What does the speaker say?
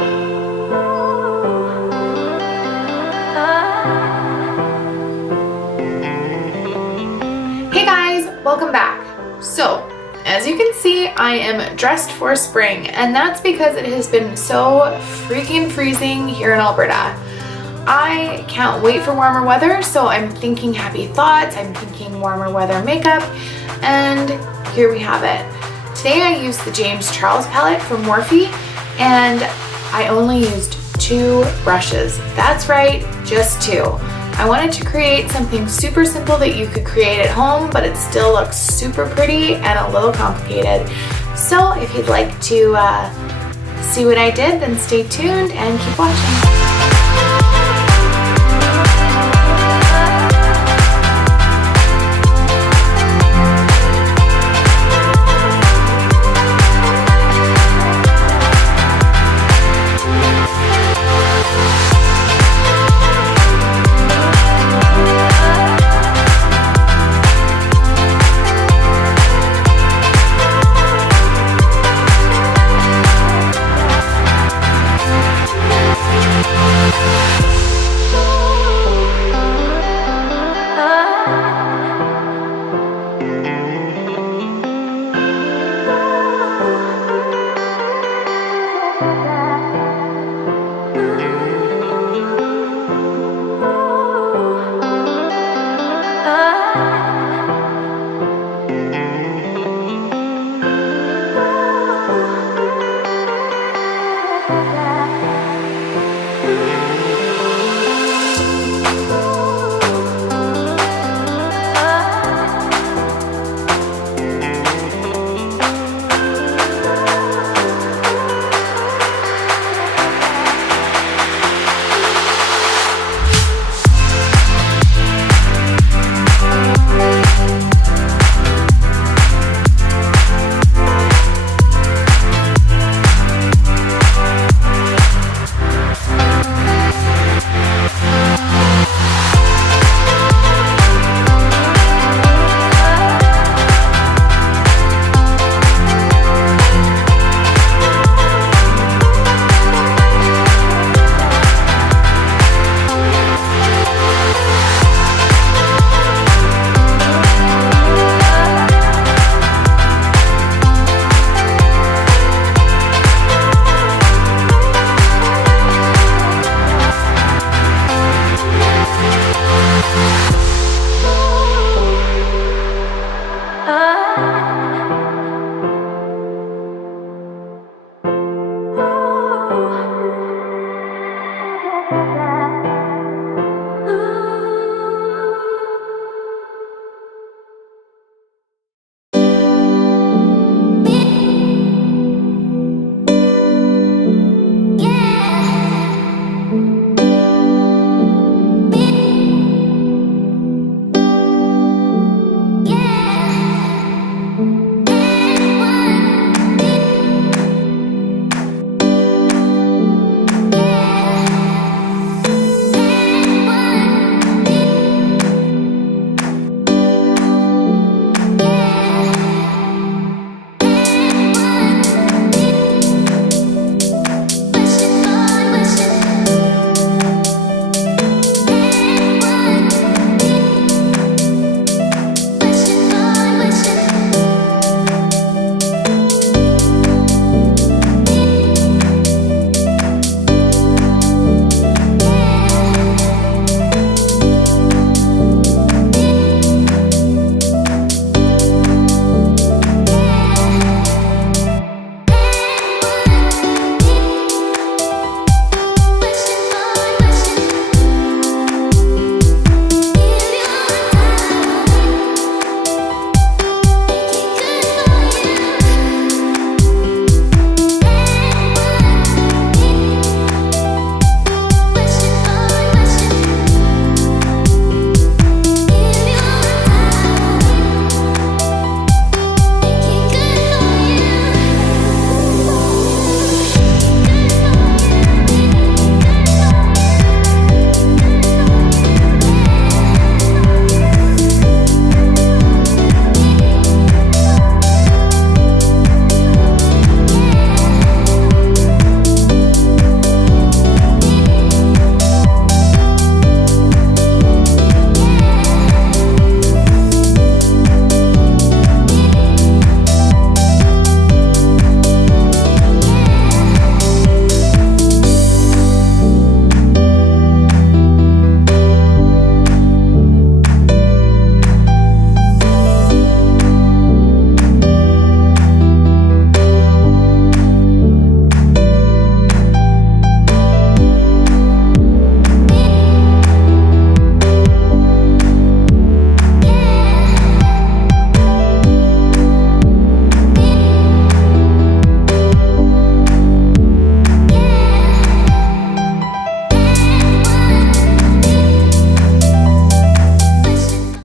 Hey guys, welcome back. So, as you can see, I am dressed for spring, and that's because it has been so freaking freezing here in Alberta. I can't wait for warmer weather, so I'm thinking happy thoughts, I'm thinking warmer weather makeup, and here we have it. Today I used the James Charles palette from Morphe, and I only used 2 brushes. That's right, just 2. I wanted to create something super simple that you could create at home, but it still looks super pretty and a little complicated. So if you'd like to see what I did, then stay tuned and keep watching.